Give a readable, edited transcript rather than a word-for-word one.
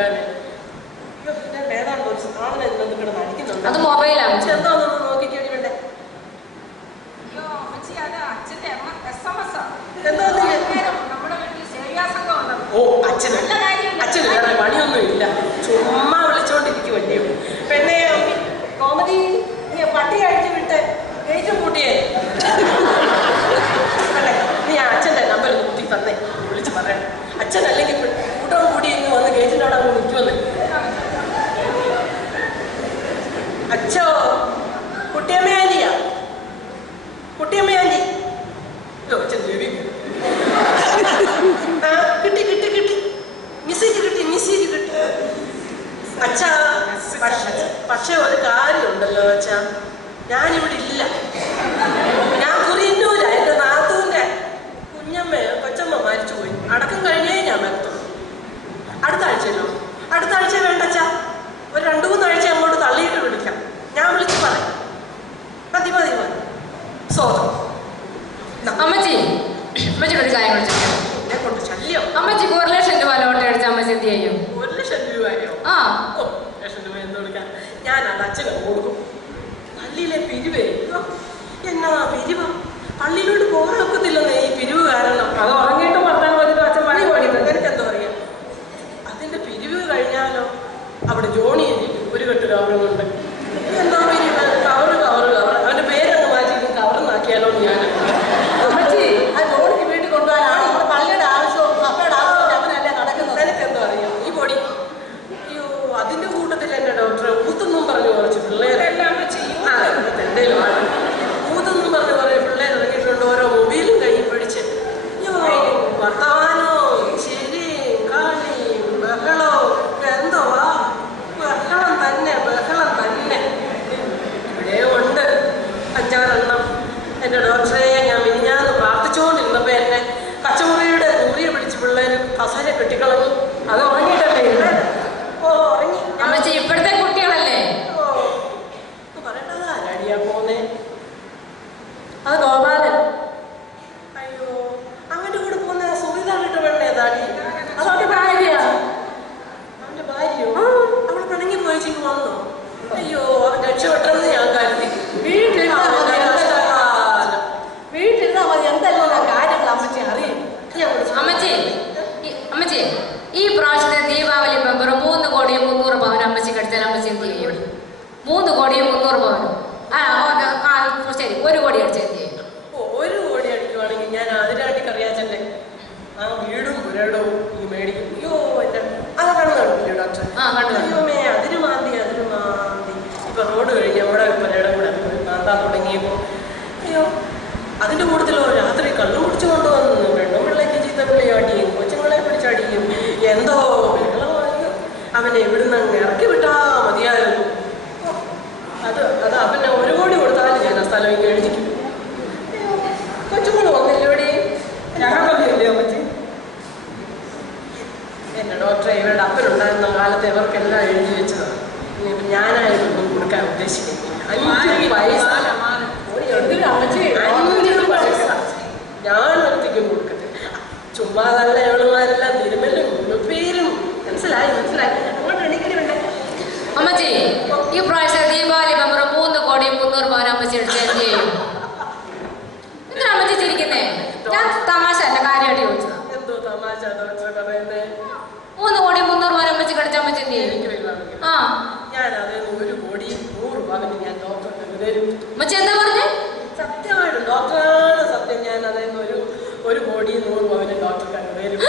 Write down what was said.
കൊടുക്കാന്. ഏതാണ്ട് ഒരു സാധനം ഇതിനകത്ത് കിടന്ന് അടിക്കുന്നുണ്ട്. അത് മൊബൈലാണ്. എന്താണെന്ന് നോക്കിക്കേണ്ടി വേണ്ടേ? ഓ അച്ഛന് വേറെ പണിയൊന്നും ഇല്ല, ചുമ്മാ വിളിച്ചോണ്ടിരിക്കുവല്ലേ. പെണ്ണെ കോമതി, നീ പട്ടി അടിച്ചു വിട്ട് ഗേറ്റ് കൂട്ടിയേ അല്ലേ? നീ ആ അച്ഛൻ്റെ നമ്പർ കുട്ടി തന്നെ വിളിച്ച് പറയണം. അച്ഛൻ അല്ലെങ്കിൽ കൂട്ടവും കൂടി ഇങ്ങ് വന്ന് ഗേറ്റിനോട് അങ്ങ് നിൽക്കുമെന്ന്. അച്ഛോ, കുട്ടിയമ്മയാലിയാ, കുട്ടിയമ്മയാലി. അച്ഛൻ ദേവി കിട്ടി കിട്ടി കിട്ടി, മെസ്സേജ് കിട്ടി, മെസ്സേജ് കിട്ടി. അച്ഛാ, പക്ഷെ ഒരു കാര്യമുണ്ടല്ലോ അച്ഛാ, ഞാനിവിടെ ഇല്ല. ഞാൻ കുറിയന്നൂല. എൻ്റെ നാത്തൂൻ്റെ കൊച്ചമ്മ മരിച്ചുപോയി. അടക്കം കഴിഞ്ഞേ ഞാൻ വരത്തുള്ളൂ. അടുത്ത ആഴ്ചയല്ലോ? അടുത്ത ആഴ്ച വേണ്ട അച്ഛാ, ഒരു 2-3 ആഴ്ച അങ്ങോട്ട് തള്ളിയിട്ട് വിളിക്കാം. ഞാൻ വിളിച്ച് പറയാം. മതി മതി മതി. സോറി അമ്മച്ചി. അമ്മച്ചിയുടെ ഒരു കാര്യം വിളിച്ചു എന്നെ കൊണ്ട് ശല്യം. അമ്മച്ചിക്ക് 1 ലക്ഷം രൂപ ലോട്ടറി അടിച്ച അമ്മച്ചി എന്ത് ചെയ്യും? 1 ലക്ഷം രൂപയോ? ആ, 1 ലക്ഷം രൂപ എന്ത് കൊടുക്കാൻ? ഞാൻ അത് അച്ഛന് കൊടുക്കും. പള്ളിയിലെ പിരിവേ, എന്നാ പിരിവ്? പള്ളിയിലോട്ട് പോകാൻ ഒക്കത്തില്ലെന്നേ ഈ പിരിവ് കാരണം. അത് ഉറങ്ങിയിട്ട് പറഞ്ഞാൽ മതി, അച്ഛൻ പണി പോയിട്ട്. എനിക്കെന്തോ അറിയാം. അതിന്റെ പിരിവ് കഴിഞ്ഞാലോ അവിടെ ജോണി ഒരു കെട്ട് കവറുമുണ്ട്. എന്തോ പിരിവ്? Cover cover cover. അവന്റെ പേരൊന്ന് മാറ്റി കവറിനാക്കിയാലോ ഞാൻ. അമ്മച്ചി, ആ ജോണിക്ക് വീട്ടിൽ കൊണ്ടുപോകാനാണ് നമ്മുടെ പള്ളിയുടെ ആവശ്യവും മക്കളുടെ ആവശ്യവും അവനല്ലേ നടക്കുന്നത്. എനിക്കെന്തോ അറിയാം. ഈ പൊടി. അയ്യോ, അതിന്റെ കൂട്ടത്തിൽ എന്റെ ഡോക്ടറെ ഊത്തെന്നും പറഞ്ഞു കുറച്ച് പിള്ളേരെല്ലാം ചെയ്യും. എന്തേലും ആണ് ഊതെന്നും പറഞ്ഞു കുറേ പിള്ളേർ ഇറങ്ങിയിട്ടുണ്ട്. ഓരോ മൊബൈലും കയ്യിൽ പിടിച്ച്. അയ്യോ, വർത്തമാനവും ചിരിയും കളിയും ബഹളവും. എന്തുവാ ബഹളം തന്നെ, ബഹളം തന്നെ. ഇവിടെ ഉണ്ട് 5-6 എൻ്റെ ഡോക്ടറെ. ഞാൻ മിനിഞ്ഞാന്ന് പ്രാർത്ഥിച്ചുകൊണ്ടിരുന്നപ്പോൾ എന്നെ കച്ചമുറിയുടെ മുറിയെ പിടിച്ച് പിള്ളേർ കസര കെട്ടിക്കളഞ്ഞു. അത് ഉറങ്ങിയിട്ടല്ലേ? ഓ ഉറങ്ങി. അമ്മച്ചി ഇപ്പോഴത്തെ കുട്ടികളല്ലേ? ഓ പറയേണ്ടത് ആരാടിയാ പോന്നേ? അത് ഗോപാലൻ. അയ്യോ, അവൻ്റെ കൂടെ പോകുന്ന സുഹൃത വിട്ട പെണ്ണ ഏതാടി? അതവൻ്റെ ഭാര്യയാ. അവൻ്റെ ഭാര്യയോ? അവൾ പിണങ്ങി പോയിച്ചിട്ട് വന്നോ? അയ്യോ, അവൻ രക്ഷപ്പെട്ടെന്ന് ഞാൻ കരുതി. വീട്ടിലിരുന്നാ മതി, എന്തെല്ലാം കാര്യങ്ങൾ അമ്മച്ചി അറിയും. അമ്മച്ചി ഈ പ്രാവശ്യത്തെ ദീപാവലി മെമ്പർ 3 കോടി 300 പവൻ അമ്മച്ചി കടിച്ചാൽ അമ്മച്ചി എന്ത് ചെയ്യും? 3 കോടി 300 പവൻ. ശരി, 1 കോടി അടിച്ചാൽ എന്ത് ചെയ്യും? 1 കോടി അടിക്കുവാണെങ്കിൽ ഞാൻ അതിരാട്ടിക്ക് അറിയാച്ചല്ലേ ആ വീടും പുരടവും ഈ മേടിക്കും. അയ്യോ, എൻ്റെ അത് കണ്ടില്ലേ ഡോക്ടർ? അയ്യോമേ, അതിന് മാന്തി. ഇപ്പൊ റോഡ് കഴിഞ്ഞ് അവിടെ പുരയുടെ കൂടെ മാന്താൻ തുടങ്ങിയപ്പോൾ അയ്യോ, അതിന്റെ കൂട്ടത്തിലോ രാത്രി കള്ളു കുടിച്ചു കൊണ്ടുവന്നു. പെണ്ണും പിള്ളേക്ക് ചീത്തപ്പിള്ളി അടിയും കൊച്ചുങ്ങളെ പിടിച്ചടിയും. എന്തോ വെള്ളമായും അവനെ ഇവിടുന്ന് അങ്ങ് ഇറക്കി വിട്ടാ മതിയായിരുന്നു. അത് അവനെ 1 കോടി കൊടുത്താലും ഞാൻ ആ സ്ഥലം ഇങ്ങനെ എഴുതിക്കും. കൊച്ചുങ്ങൾ വന്നില്ല ഇവിടെ? ഞങ്ങൾക്കൊന്നുമില്ലയോ പറ്റി? എൻ്റെ ഡോക്ടറെ, ഇവരുടെ അപ്പനുണ്ടായിരുന്ന കാലത്ത് ഇവർക്കെല്ലാം എഴുതി വെച്ചതാണ്. ഇനിയിപ്പം ഞാനായിട്ടൊന്നും കൊടുക്കാൻ ഉദ്ദേശിക്കുന്നില്ല. 5 പൈസ ഞാൻ ഒറ്റയ്ക്കും കൊടുക്കട്ടെ. ചുമ്മാ നല്ല എവളുമാരെല്ലാം തിരുമല്ലും പേരും. മനസ്സിലായി അങ്ങോട്ട് എണീക്കണി വേണ്ടേ? അമ്മച്ചി ഈ പ്രാവശ്യം ദീപാവലി മെമ്പർ 3 കോടി 300 പവൻ അമ്മച്ചി അടിച്ചാൽ എന്ത് ചെയ്യും? എന്തിനാ അമ്മച്ചി ചിരിക്കുന്നേ? ഞാൻ തമാശ എന്റെ കാര്യമായിട്ട് ചോദിച്ചതാ. എന്തോ തമാശ ഡോക്ടറെ പറയുന്നേ? 3 കോടി 300 പവൻ അമ്മച്ചി കടിച്ച അമ്മച്ചി എന്ത് ചെയ്യും? ആ, ഞാൻ അതേ 1 കോടി 100 പവന് ഞാൻ ഡോക്ടർക്ക് തരും. അമ്മച്ചി എന്താ പറഞ്ഞേ? സത്യമായിട്ടും ഡോക്ടറാണ് സത്യം. ഞാൻ അതേ 1 കോടി 100 പവന് ഡോക്ടർക്ക് തരും.